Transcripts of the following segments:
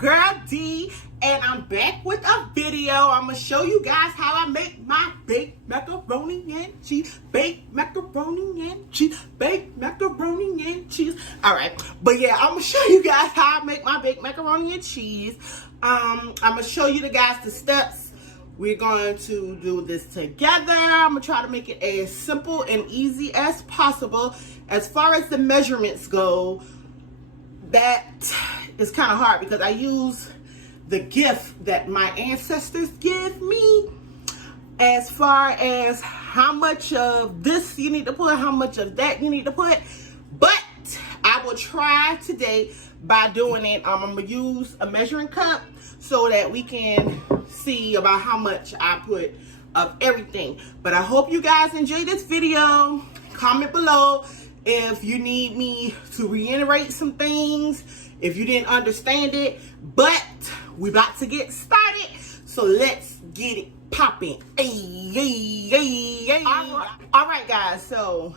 Girl D, and I'm back with a video. I'm gonna show you guys how I make my baked macaroni and cheese. Baked macaroni and cheese. Baked macaroni and cheese. Alright, but yeah, I'm gonna show you guys how I make my baked macaroni and cheese. I'm gonna show you guys the steps. We're going to do this together. I'm gonna try to make it as simple and easy as possible. As far as the measurements go, that is kind of hard because I use the gift that my ancestors give me as far as how much of this you need to put, how much of that you need to put. But I will try today by doing it. I'm gonna use a measuring cup so that we can see about how much I put of everything. But I hope you guys enjoy this video. Comment below if you need me to reiterate some things, if you didn't understand it. But we about to get started, so let's get it popping. All right guys, so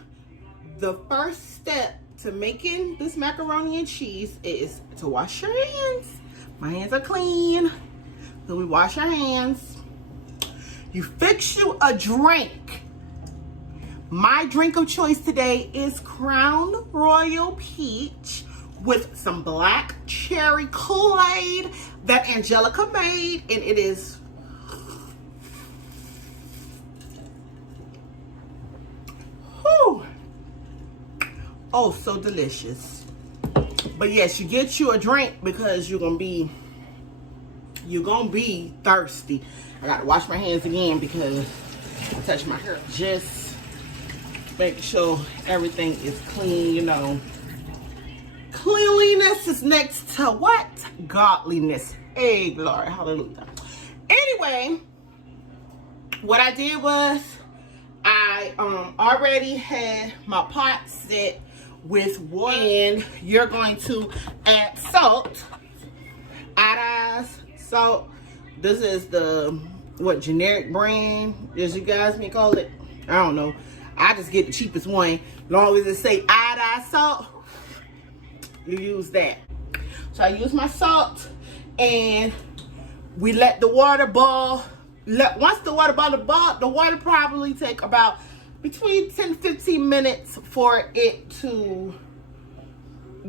the first step to making this macaroni and cheese is to wash your hands. My hands are clean, so we wash our hands. You fix you a drink. My drink of choice today is Crown Royal Peach with some black cherry Kool-Aid that Angelica made, and it is oh so delicious. But yes, you get you a drink because you're gonna be thirsty. I gotta wash my hands again because I touched my hair. Just make sure everything is clean, you know. Cleanliness is next to what? Godliness. Hey, glory, hallelujah. Anyway, what I did was I already had my pot set with water, and you're going to add salt. Iodized salt. This is the generic brand, as you guys may call it. I don't know. I just get the cheapest one. Long as it say iodized salt, you use that. So I use my salt, and we let the water boil. Once the water boils, the water probably take about between 10 to 15 minutes for it to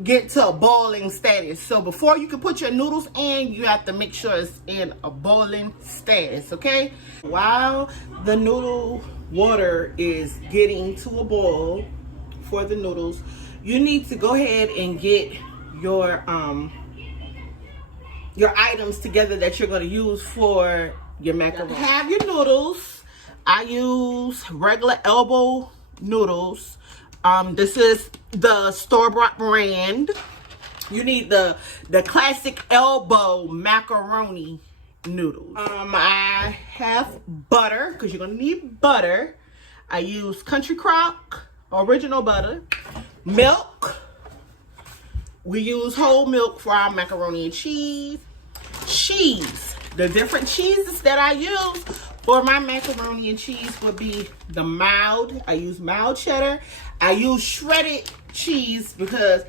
get to a boiling status. So before you can put your noodles in, you have to make sure it's in a boiling status, okay? While the noodle water is getting to a boil for the noodles, you need to go ahead and get your items together that you're going to use for your macaroni. Have your noodles. I use regular elbow noodles. This is the store-bought brand. You need the classic elbow macaroni noodles. I have butter, because you're gonna need butter. I use Country Crock original butter. Milk. We use whole milk for our macaroni and cheese. Cheese. The different cheeses that I use for my macaroni and cheese would be the mild. I use mild cheddar. I use shredded cheese because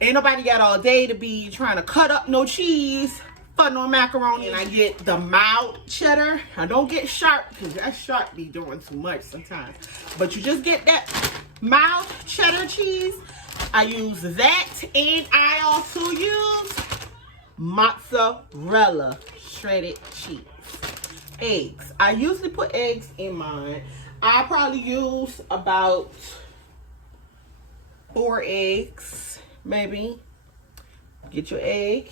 ain't nobody got all day to be trying to cut up no cheese for no macaroni. And I get the mild cheddar. I don't get sharp because that sharp be doing too much sometimes. But you just get that mild cheddar cheese. I use that, and I also use mozzarella shredded cheese. Eggs. I usually put eggs in mine. I probably use about 4 eggs, maybe. Get your egg.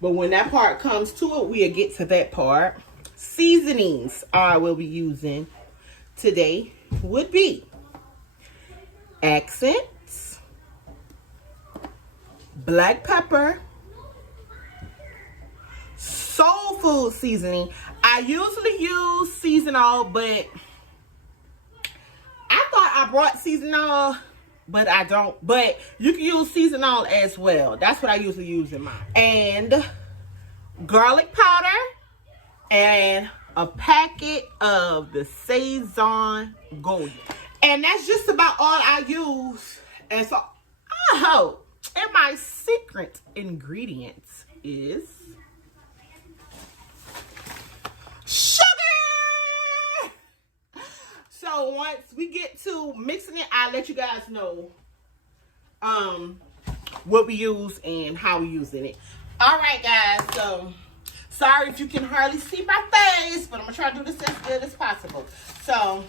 But when that part comes to it, we'll get to that part. Seasonings I will be using today would be accents, black pepper, soul food seasoning. I usually use seasonal, but I thought I brought seasonal, but I don't. But you can use seasonal as well. That's what I usually use in mine. And garlic powder and a packet of the Saison Gold. And that's just about all I use. And so, oh, and my secret ingredients is sugar. So once we get to mixing it, I'll let you guys know what we use and how we using it. All right, guys. So sorry if you can hardly see my face, but I'm gonna try to do this as good as possible. So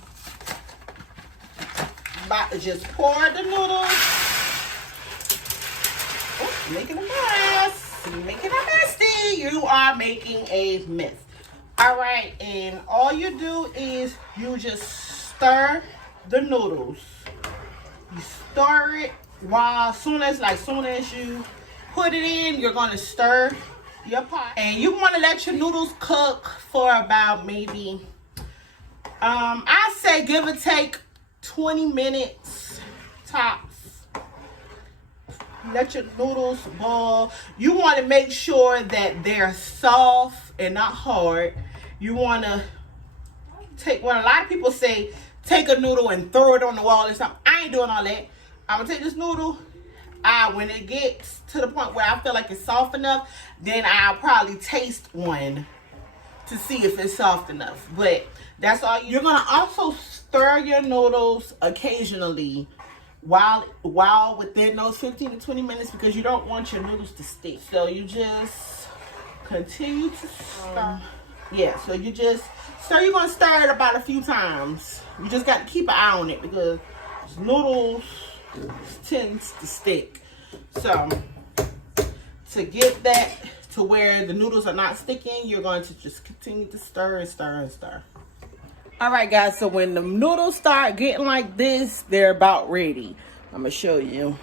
about to just pour the noodles. Oh, making a mess. Making a messy. You are making a mess. All right, and all you do is you just stir the noodles. You stir it while soon as you put it in, you're gonna stir your pot. And you wanna let your noodles cook for about maybe, I say give or take 20 minutes tops. Let your noodles boil. You wanna make sure that they're soft and not hard. You wanna take, what a lot of people say, take a noodle and throw it on the wall or something. I ain't doing all that. I'm gonna take this noodle. When it gets to the point where I feel like it's soft enough, then I'll probably taste one to see if it's soft enough. But that's all. You're gonna also stir your noodles occasionally while within those 15 to 20 minutes, because you don't want your noodles to stick. So you just continue to stir. Yeah, so you just stir. You're gonna stir it about a few times. You just got to keep an eye on it because noodles tends to stick. So to get that to where the noodles are not sticking, you're going to just continue to stir and stir and stir. All right, guys, so when the noodles start getting like this, they're about ready. I'm gonna show you.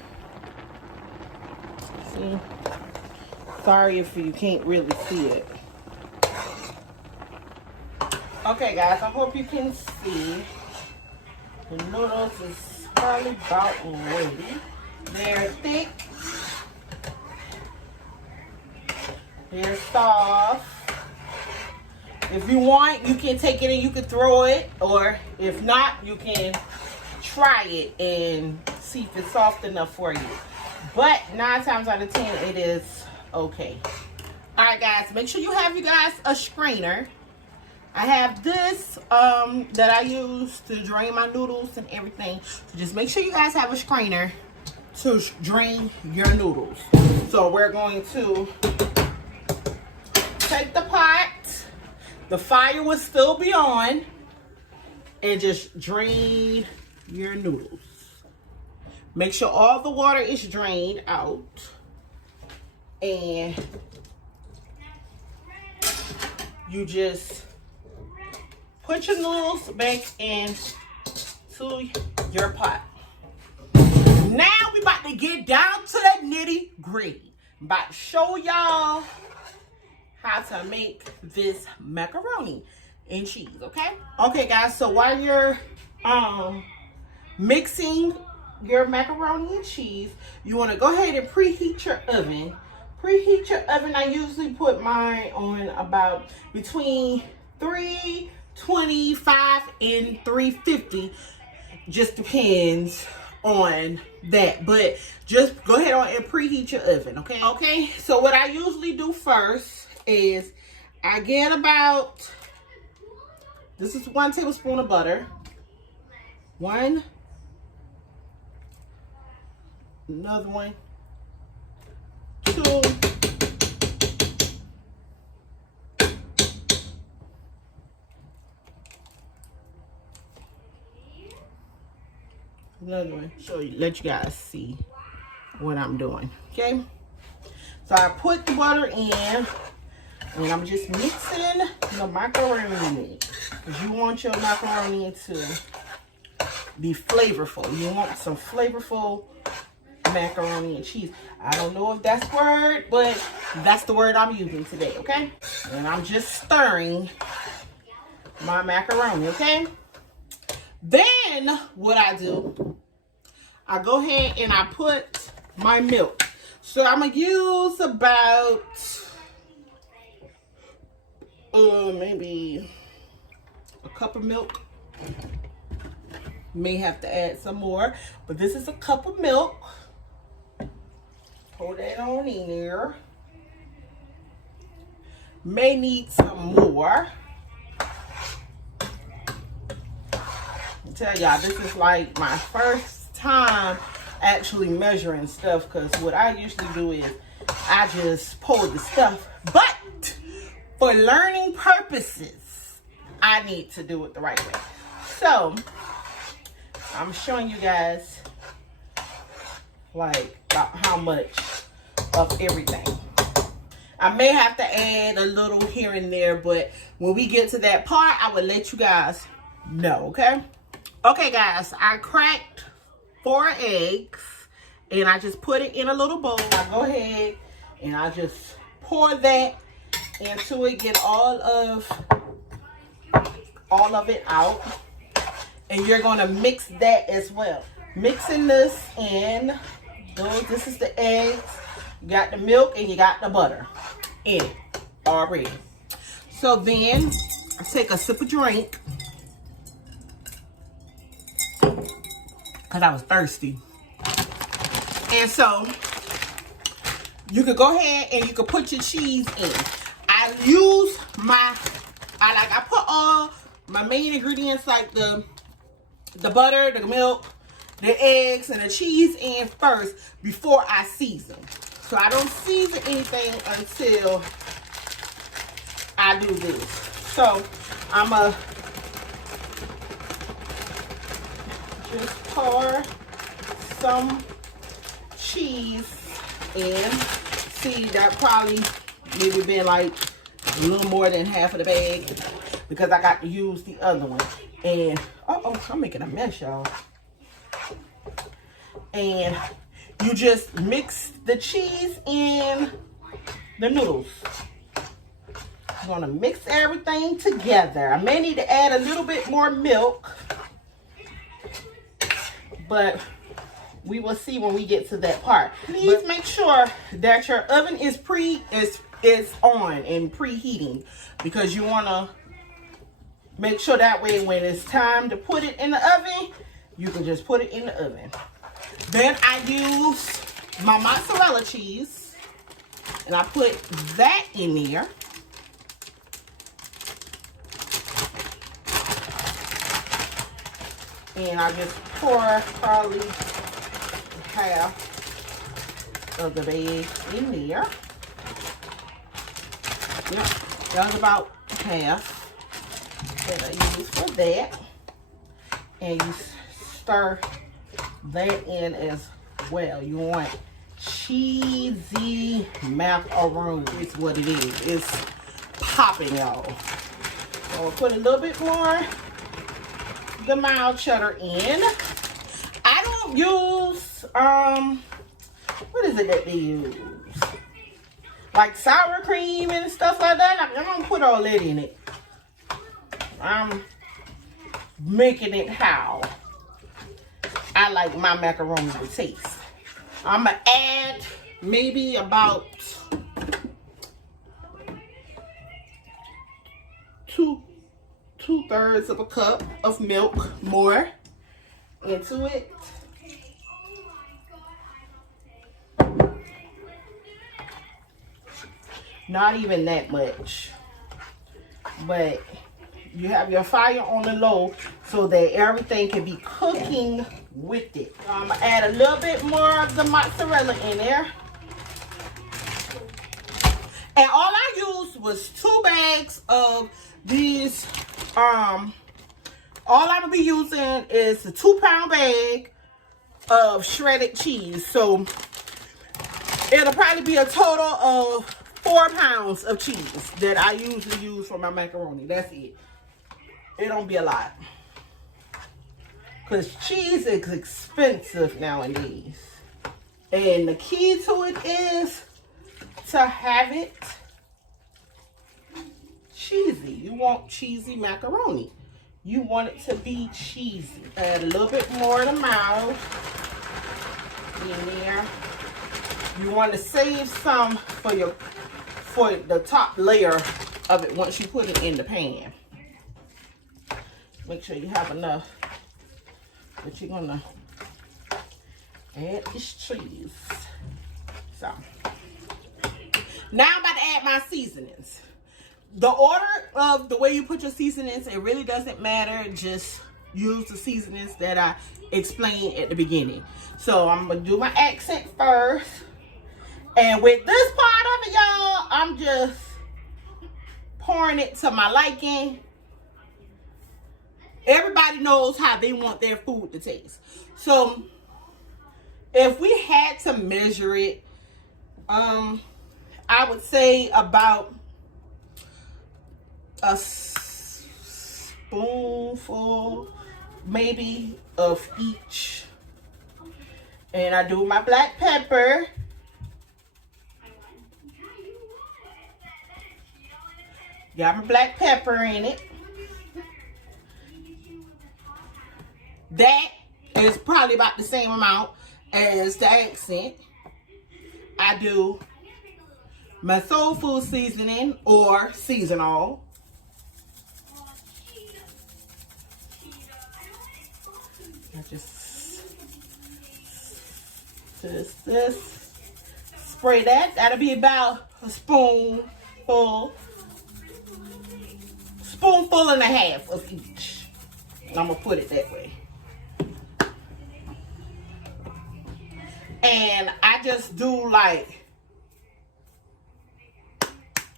See? Sorry if you can't really see it. Okay, guys, I hope you can see. The noodles is probably about ready. They're thick. They're soft. If you want, you can take it and you can throw it. Or if not, you can try it and see if it's soft enough for you. But 9 times out of 10, it is okay. All right, guys, make sure you have you guys a strainer. I have this that I use to drain my noodles and everything. So just make sure you guys have a strainer to drain your noodles. So we're going to take the pot. The fire will still be on. And just drain your noodles. Make sure all the water is drained out. And you just put your noodles back into your pot. Now we about to get down to the nitty gritty. I'm about to show y'all how to make this macaroni and cheese, okay? Okay, guys, so while you're mixing your macaroni and cheese, you want to go ahead and preheat your oven. Preheat your oven. I usually put mine on about between 325 and 350. Just depends on that, but just go ahead on and preheat your oven, okay? Okay, so what I usually do first is I get about, this is 1 tablespoon of butter, another one, 2, another one, let you guys see what I'm doing, okay? So I put the butter in, and I'm just mixing the macaroni, because you want your macaroni to be flavorful. You want some flavorful macaroni and cheese. I don't know if that's the word, but that's the word I'm using today, okay? And I'm just stirring my macaroni, okay? Then what I do, I go ahead and I put my milk. So I'm gonna use about maybe a cup of milk. May have to add some more, but this is a cup of milk. Pour that on in there. May need some more. I tell y'all, this is like my first time actually measuring stuff, because what I usually do is I just pour the stuff, but for learning purposes I need to do it the right way. So I'm showing you guys like about how much of everything. I may have to add a little here and there, but when we get to that part, I will let you guys know, okay? Okay, guys, I cracked 4 eggs, and I just put it in a little bowl. I go ahead and I just pour that into it, get all of it out, and you're gonna mix that as well. Mixing this in, this is the eggs, you got the milk, and you got the butter in it already. So then I take a sip of drink, because I was thirsty. And so you could go ahead and you could put your cheese in. I use I put all my main ingredients, like the butter, the milk, the eggs, and the cheese in first before I season. So I don't season anything until I do this. So I'ma just pour some cheese in. See, that probably maybe been like a little more than half of the bag, because I got to use the other one. And I'm making a mess, y'all. And you just mix the cheese in the noodles. I'm gonna mix everything together. I may need to add a little bit more milk, but we will see when we get to that part. Please make sure that your oven is on and preheating, because you want to make sure that way when it's time to put it in the oven, you can just put it in the oven. Then I use my mozzarella cheese, and I put that in there. And I just pour probably half of the bag in there. Yep, that was about half that I use for that. And you stir that in as well. You want cheesy macaroni. It's what it is. It's popping, y'all. So I'll put a little bit more the mild cheddar in. I don't use what is it that they use? Like sour cream and stuff like that. I don't put all that in it. I'm making it how I like my macaroni to taste. I'm gonna add maybe about two-thirds of a cup of milk more into it. Not even that much, but you have your fire on the low so that everything can be cooking with it. So I'm gonna add a little bit more of the mozzarella in there. And all I used was 2 bags of these. All I'm gonna be using is a 2-pound bag of shredded cheese. So it'll probably be a total of 4 pounds of cheese that I usually use for my macaroni. That's it. It don't be a lot, because cheese is expensive nowadays. And the key to it is to have it cheesy. You want cheesy macaroni. you want it to be cheesy. Add a little bit more of the mild in there. You want to save some for the top layer of it once you put it in the pan. Make sure you have enough. But you're gonna add this cheese. So now I'm about to add my seasonings. The order of the way you put your seasonings, it really doesn't matter. Just use the seasonings that I explained at the beginning. So I'm gonna do my accent first. And with this part of it, y'all, I'm just pouring it to my liking. Everybody knows how they want their food to taste. So if we had to measure it, I would say about a spoonful maybe of each. And I do my black pepper. Got my black pepper in it. That is probably about the same amount as the accent. I do my soul food seasoning or seasonal. I just spray that. That'll be about a spoonful and a half of each. I'm gonna put it that way. And I just do like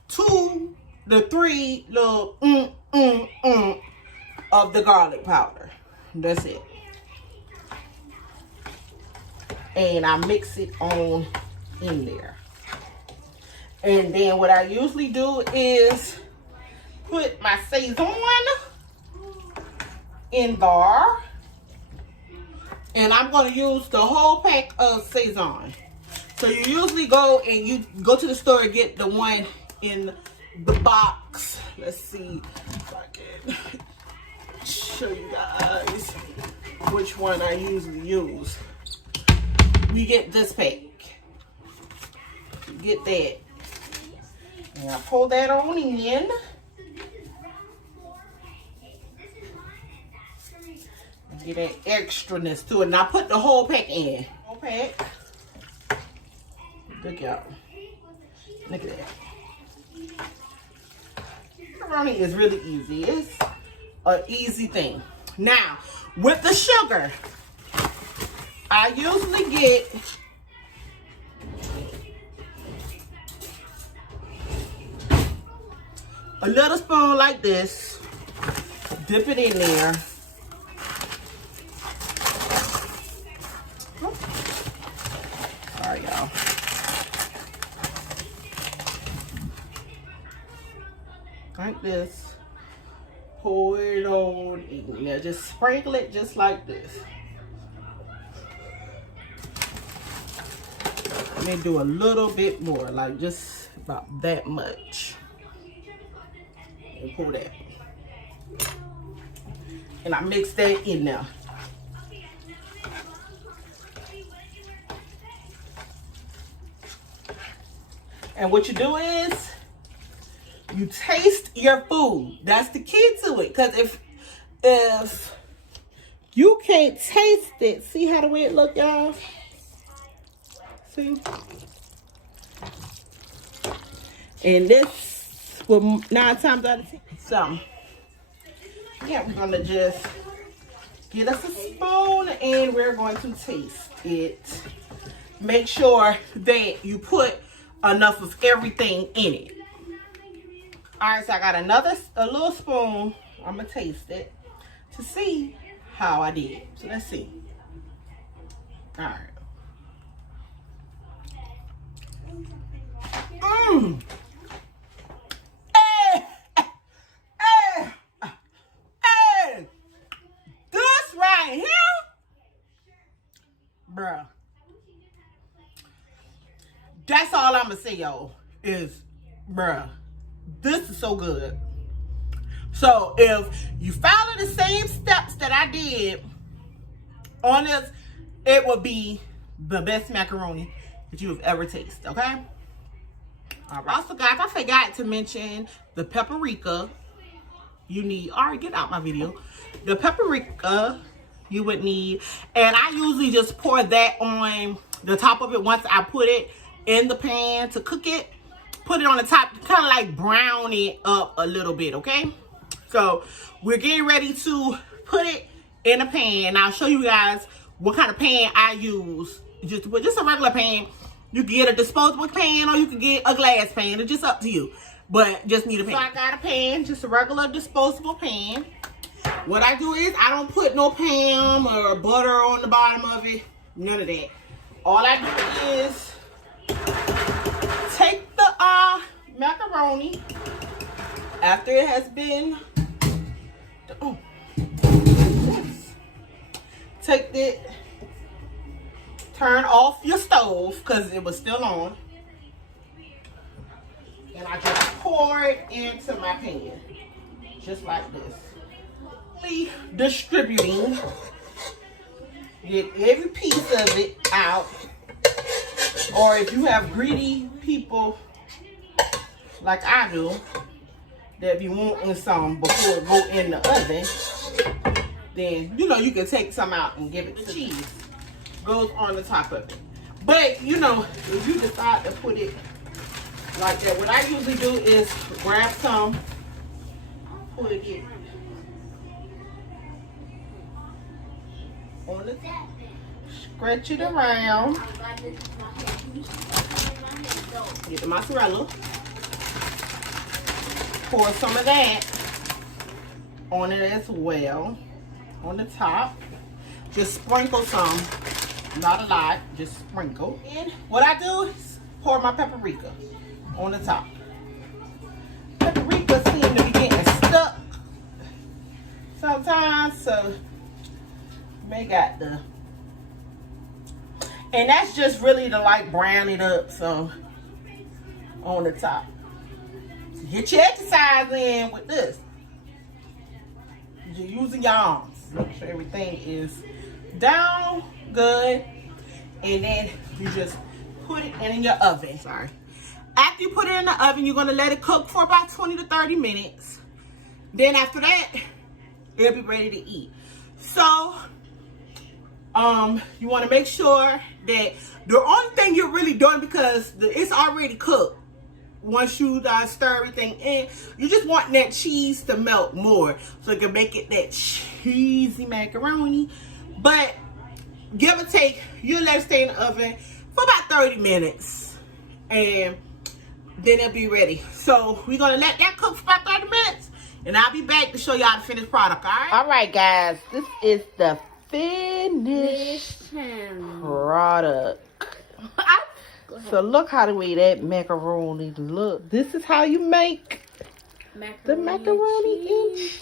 2 to 3 little of the garlic powder. That's it. And I mix it on in there. And then what I usually do is put my Saison in there. And I'm going to use the whole pack of Saison. So you usually go and you go to the store and get the one in the box. Let's see if I can show you guys which one I usually use. You get this pack. You get that. And I pull that on in. Get that extraness to it. And I put the whole pack in. Whole pack. Look out. Look at that. Macaroni is really easy. It's an easy thing. Now, with the sugar, I usually get a little spoon like this. Dip it in there. Sorry, y'all. Like this. Pour it on in there. Just sprinkle it just like this. Let me do a little bit more, like just about that much. And pour that. And I mix that in there. And what you do is you taste your food. That's the key to it. Because if you can't taste it, see how the way it look, y'all? See? And this will 9 times out of 10. So, yeah, we're gonna just get us a spoon and we're going to taste it. Make sure that you put enough of everything in it. All right, so I got a little spoon. I'm gonna taste it to see how I did. So let's see. All right. Hey, this right here, bruh. That's all I'm gonna say, y'all, is, bruh, this is so good. So if you follow the same steps that I did on this, it will be the best macaroni that you have ever tasted, okay? All right. Also, guys, I forgot to mention the paprika. You need, all right, get out my video. The paprika you would need, and I usually just pour that on the top of it once I put it in the pan to cook it. Put it on the top, kind of like brown it up a little bit, okay? So we're getting ready to put it in a pan. I'll show you guys what kind of pan I use. Just a regular pan. You can get a disposable pan or you can get a glass pan. It's just up to you. But just need a pan. So I got a pan, just a regular disposable pan. What I do is I don't put no Pam or butter on the bottom of it. None of that. All I do is take the macaroni after it has been take it, turn off your stove because it was still on, and I just pour it into my pan just like this, distributing, get every piece of it out. Or if you have greedy people like I do that be wanting some before it go in the oven, then you know you can take some out and give it to cheese. Goes on the top of it. But you know, if you decide to put it like that, what I usually do is grab some, put it on the top, stretch it around, get the mozzarella, pour some of that on it as well, on the top. Just sprinkle some, not a lot, just sprinkle. And what I do is pour my paprika on the top. Paprika seem to be getting stuck sometimes, so they got the, and that's just really to like brown it up, so on the top. So get your exercise in with this. You're using your arms. Make sure everything is down good, and then you just put it in your oven. Sorry. After you put it in the oven, you're gonna let it cook for about 20 to 30 minutes. Then after that, it'll be ready to eat. So, you want to make sure that the only thing you're really doing, because it's already cooked, once you stir everything in, you just want that cheese to melt more so it can make it that cheesy macaroni. But give or take, you let it stay in the oven for about 30 minutes and then it'll be ready. So we're gonna let that cook for about 30 minutes and I'll be back to show y'all the finished product. All right guys, this is the finished product. So look how the way that macaroni look. This is how you make the macaroni and cheese.